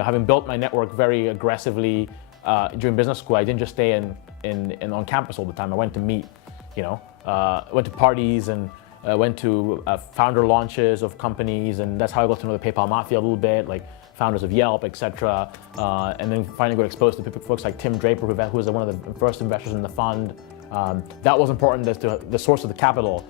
having built my network very aggressively during business school, I didn't just stay on campus all the time. I went to meet, went to parties and went to founder launches of companies, and that's how I got to know the PayPal Mafia a little bit, like founders of Yelp, etc. And then finally got exposed to folks like Tim Draper, who was one of the first investors in the fund. That was important as to the source of the capital,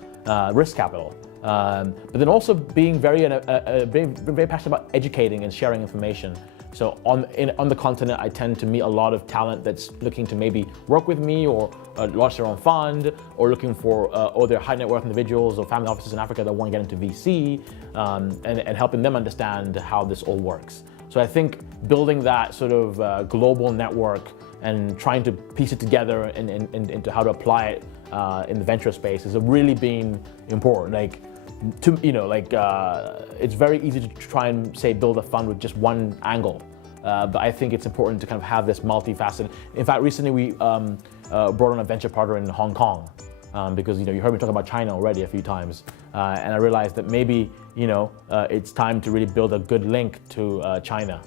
risk capital. But then also being very passionate about educating and sharing information. So on the continent, I tend to meet a lot of talent that's looking to maybe work with me or launch their own fund, or looking for they're high net worth individuals or family offices in Africa that want to get into VC, and helping them understand how this all works. So I think building that sort of global network and trying to piece it together into how to apply it in the venture space has really been important. It's very easy to try and say build a fund with just one angle, but I think it's important to kind of have this multifaceted. In fact, recently we brought on a venture partner in Hong Kong, because you heard me talk about China already a few times, and I realized that maybe it's time to really build a good link to China,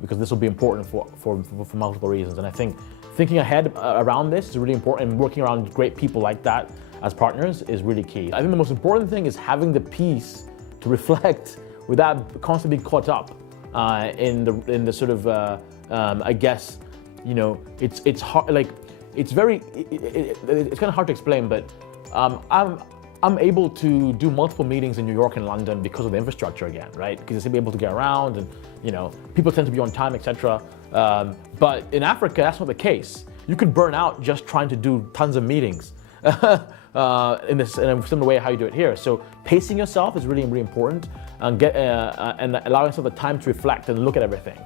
because this will be important for multiple reasons. And I think thinking ahead around this is really important, and working around great people like that as partners is really key. I think the most important thing is having the peace to reflect without constantly being caught up in the sort of I guess it's hard, like it's kind of hard to explain, but I'm able to do multiple meetings in New York and London because of the infrastructure again, right? Because it's able to get around, and people tend to be on time, etc. But in Africa, that's not the case. You could burn out just trying to do tons of meetings. In a similar way how you do it here. So pacing yourself is really, really important, and allowing yourself the time to reflect and look at everything.